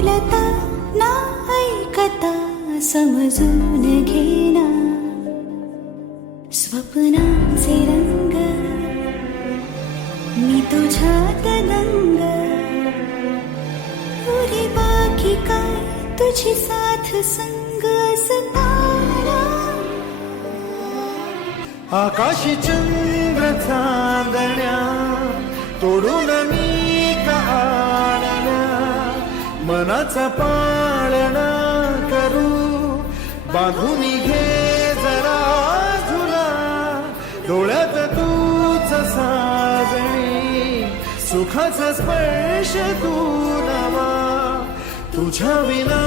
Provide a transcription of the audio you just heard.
बोलता ना ऐकता समजून घेना स्वप्नांचे रंग मी तुझ्यात दंग पुरे बाकी काय तुझी साथ संग असताना आकाशी चंद्र चांदण्या तोडून मी का आणल्या मनाचा पाळणा करू बांधून घे जरा झुला डोळ्यात तूच साजणी सुखाचा स्पर्श तू नवा तुझ्या विना